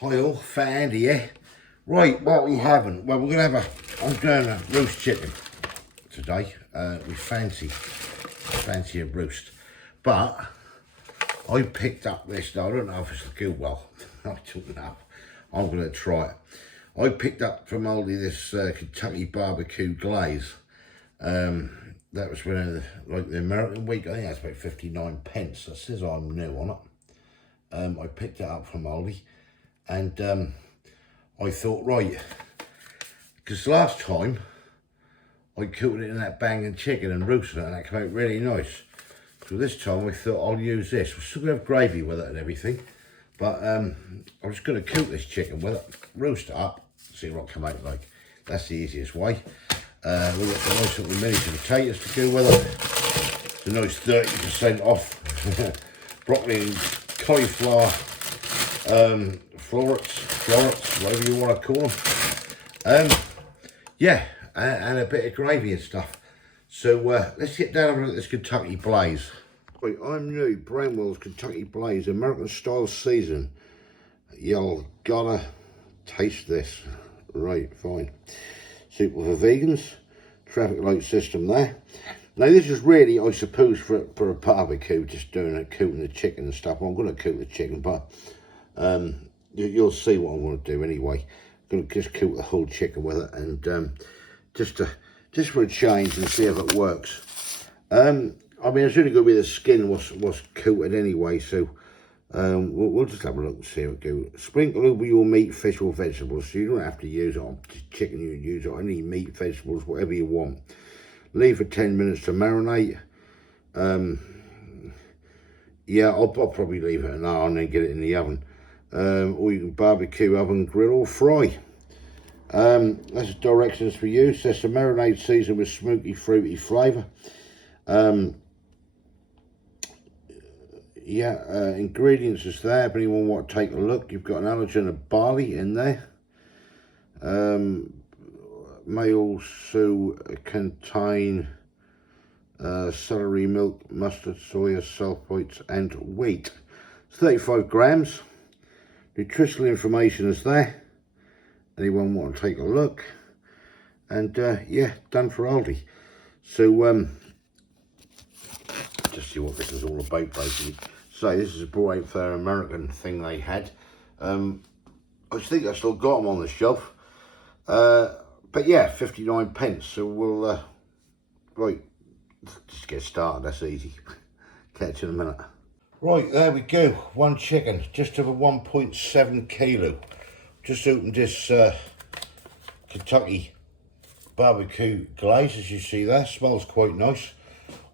Hi all, Fat Andy here. Right, what we having? Well, we're gonna have I'm going to roast chicken today. We fancy a roast, but I picked up this. Now I don't know if it's good. Well, I don't know. I'm gonna try it. I picked up from Aldi this Kentucky barbecue glaze. That was when like the American week. I think that's about 59 pence. That says I'm new on it. I picked it up from Aldi. And I thought, right, because last time I cooked it in that banging chicken and roasted it, and that came out really nice. So this time I thought I'll use this. We're still going to have gravy with it and everything, but I'm just going to cook this chicken with it, roast it up, see what it come out like. That's the easiest way. We'll get the nice little miniature potatoes to go with it. It's a nice 30% off broccoli and cauliflower. Florets, whatever you want to call them. Yeah, and a bit of gravy and stuff. So let's get down and look at this Kentucky Blaze. Right, I'm new, Brownwell's Kentucky Blaze, American style season. You'll gotta taste this. Right, fine. Suitable for vegans, traffic light system there. Now this is really, I suppose, for a barbecue, just cooking the chicken and stuff. I'm going to cook the chicken, but you'll see what I'm going to do anyway. I'm going to just cook the whole chicken with it, and just for a change and see if it works. I mean, it's only going to be the skin was coated anyway, so we'll just have a look and see how it goes. Sprinkle over your meat, fish or vegetables, so you don't have to use it on chicken. You can use it on any meat, vegetables, whatever you want. Leave for 10 minutes to marinate. Yeah, I'll probably leave it an hour and then get it in the oven. Or you can barbecue, oven, grill or fry. That's directions for use. That's a marinade seasoned with smoky, fruity flavour. Ingredients is there. If anyone want to take a look, you've got an allergen of barley in there. May also contain celery milk, mustard, soya, sulfites and wheat. It's 35 grams. Nutritional information is there. Anyone want to take a look? And yeah, done for Aldi. So just see what this is all about basically. So this is a brought out for American thing they had. I think I still got them on the shelf. But yeah, 59 pence. So we'll right, just get started. That's easy. Catch you in a minute. Right, there we go. One chicken, just over 1.7 kilo. Just opened this Kentucky barbecue glaze, as you see there. Smells quite nice.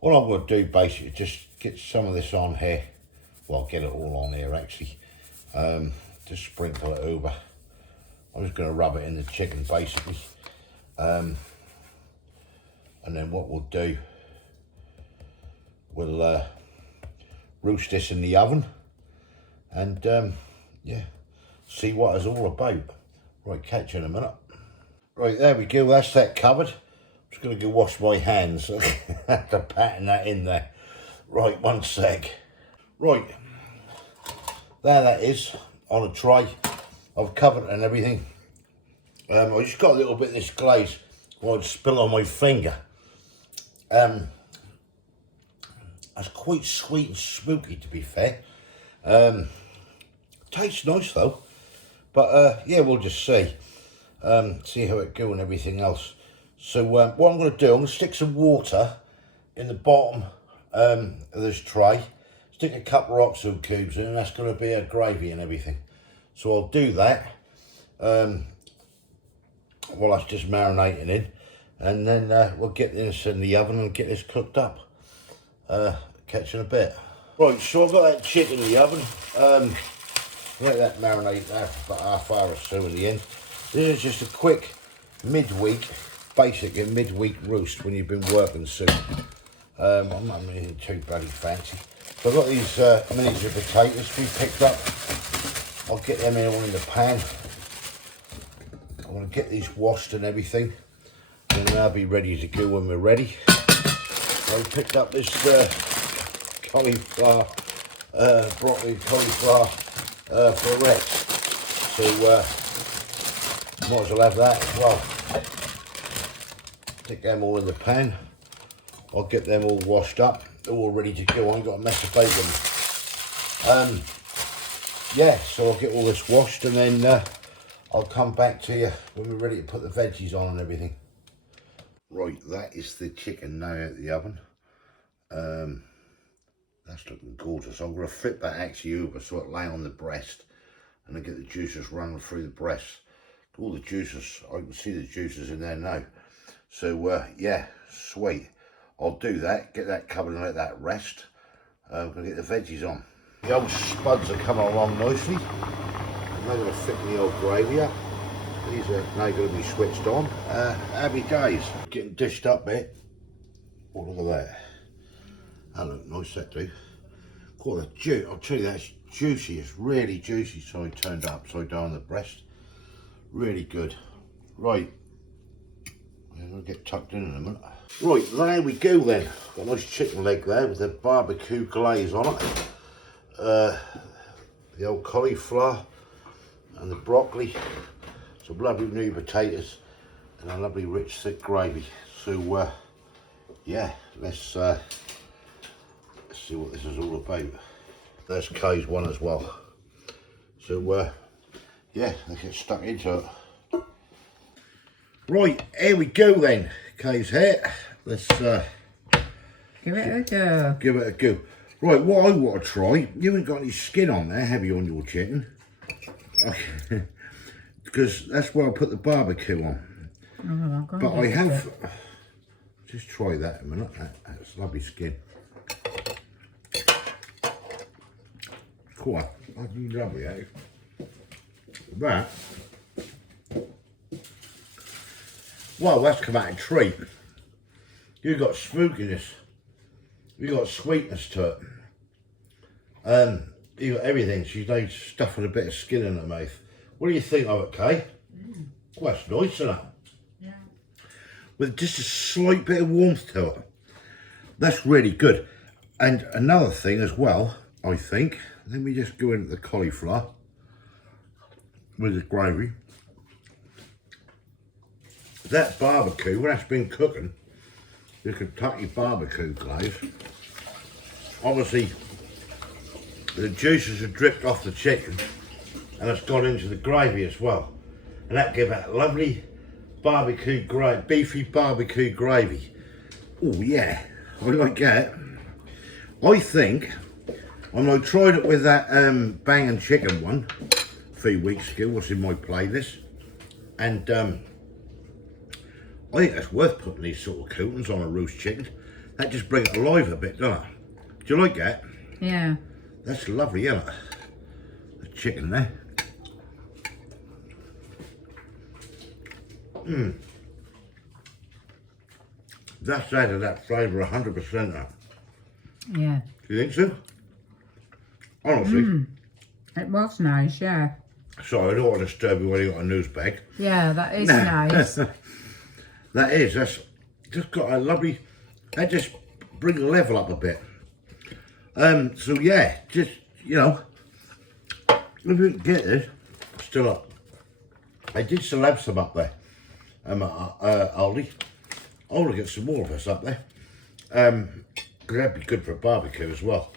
What I'm going to do basically is just get some of this on here. Well, get it all on here actually. Just sprinkle it over. I'm just going to rub it in the chicken basically. And then what we'll do, we'll roast this in the oven and yeah, see what it's all about. Right, catch you in a minute. Right, there we go, that's that covered. I'm just going to go wash my hands. After patting that in there. Right, one sec. Right, there that is on a tray. I've covered it and everything. I just got a little bit of this glaze. Well, I'd spill on my finger. That's quite sweet and smoky, to be fair. Tastes nice though, but yeah, we'll just see how it goes and everything else. So what I'm going to do, I'm going to stick some water in the bottom of this tray, stick a couple of oxo cubes in, and that's going to be a gravy and everything. So I'll do that while that's just marinating in, and then we'll get this in the oven and get this cooked up. Catch you in a bit. Right, so I've got that chicken in the oven. Let that marinate there for about half hour or so in the end. This is just a quick midweek, basic and midweek roast when you've been working soon. I'm not anything too bloody fancy. So I've got these miniature potatoes we picked up. I'll get them in all in the pan. I'm going to get these washed and everything, and they'll be ready to go when we're ready. I picked up this cauliflower, broccoli cauliflower florets. so might as well have that as well. Stick them all in the pan. I'll get them all washed up, all ready to go. I ain't got a mess of bacon. Yeah, so I'll get all this washed and then I'll come back to you when we're ready to put the veggies on and everything. Right, that is the chicken now out of the oven. That's looking gorgeous. I'm going to flip that actually over so it lay on the breast and then get the juices running through the breast. All the juices, I can see the juices in there now. So yeah, sweet. I'll do that, get that covered and let that rest. I'm going to get the veggies on. The old spuds are coming along nicely. I'm now going to thicken the old gravy up. These are now going to be switched on. Happy days. Getting dished up there. Oh, look at that. That look nice, that do. Quite a juice. I'll tell you, that's juicy. It's really juicy. So I turned upside down the breast. Really good. Right. I'm going to get tucked in a minute. Right, there we go then. Got a nice chicken leg there with the barbecue glaze on it. The old cauliflower and the broccoli. Some lovely new potatoes and a lovely rich thick gravy. So yeah, let's see what this is all about. There's Kay's one as well. So yeah, let's get stuck into it. Right, here we go then. Kay's here. Let's give it a go. Give it a go. Right, what I want to try, you haven't got any skin on there, have you, on your chicken? Because that's where I put the barbecue on. Oh, but I have, just try that a minute, that's lovely skin. Quite, that's lovely, eh? That, well, that's come out a treat. You've got smokiness, you've got sweetness to it. You've got everything, she's like stuffing a bit of skin in her mouth. What do you think of it, Kay? Well, that's nice, isn't it? Yeah. With just a slight bit of warmth to it. That's really good. And another thing as well, I think, let me just go into the cauliflower with the gravy. That barbecue, when that's been cooking, the Kentucky barbecue glaze, obviously the juices have dripped off the chicken and it's gone into the gravy as well. And that gives that lovely barbecue gravy, beefy barbecue gravy. Oh yeah, I like that. I think, when I tried it with that banging chicken one a few weeks ago, what's in my playlist, and I think that's worth putting these sort of coatings on a roast chicken. That just brings it alive a bit, doesn't it? Do you like that? Yeah. That's lovely, isn't it? The chicken there. That's added that flavour 100% now. Yeah. Do you think so? Honestly. It was nice, yeah. Sorry, I don't want to disturb you when you got a news bag. Yeah, that is nice. That is, that's just got a lovely, that just brings the level up a bit. So yeah, just, you know, if you can get this, still up. I did still have some up there, Aldi. I want to get some more of us up there. Because that'd be good for a barbecue as well.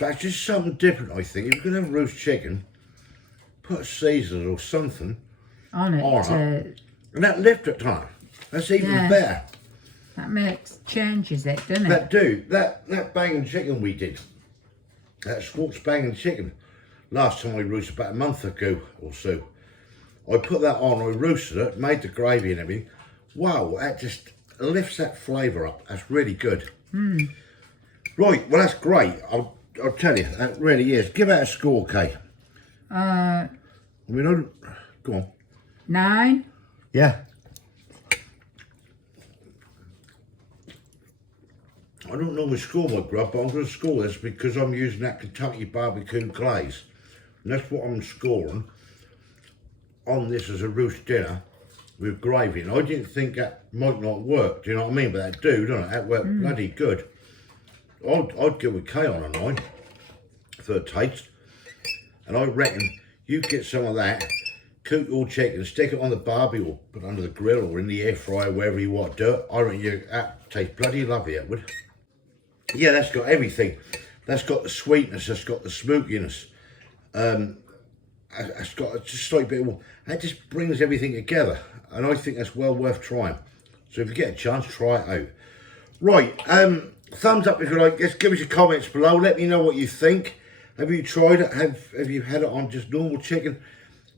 But it's just something different, I think. If you're going to have roast chicken, put a seasoning or something on it. And that lift it time. That's even better. That changes it, doesn't That it? that banging chicken we did, that Schwartz banging chicken, last time I roasted about a month ago or so, I put that on, I roasted it, made the gravy and everything. Wow, that just lifts that flavour up. That's really good. Right, well that's great. I'll tell you, that really is. Give that a score, Kay. I mean, go on. 9. Yeah. I don't normally score my grub, but I'm going to score this because I'm using that Kentucky barbecue glaze. And that's what I'm scoring on this as a roast dinner with gravy. And I didn't think that might not work, do you know what I mean? But that do, doesn't it? That worked bloody good. I'd go with Kay on a 9 for a taste. And I reckon you get some of that cook your chicken, stick it on the barbie or put it under the grill or in the air fryer, wherever you want to do it. I reckon that tastes bloody lovely, it would. Yeah, that's got everything. That's got the sweetness, that's got the smokiness. It's got just like a bit of, that just brings everything together. And I think that's well worth trying. So if you get a chance, try it out. Right, thumbs up if you like. Just give us your comments below. Let me know what you think. Have you tried it? Have you had it on just normal chicken?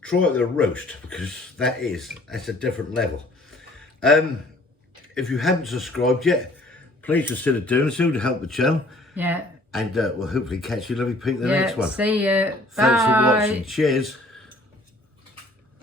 Try it with a roast, because that's a different level. If you haven't subscribed yet, please consider doing so to help the channel. Yeah. And we'll hopefully catch you lovely people in the next one. See you. Thanks for Bye. watching. Cheers.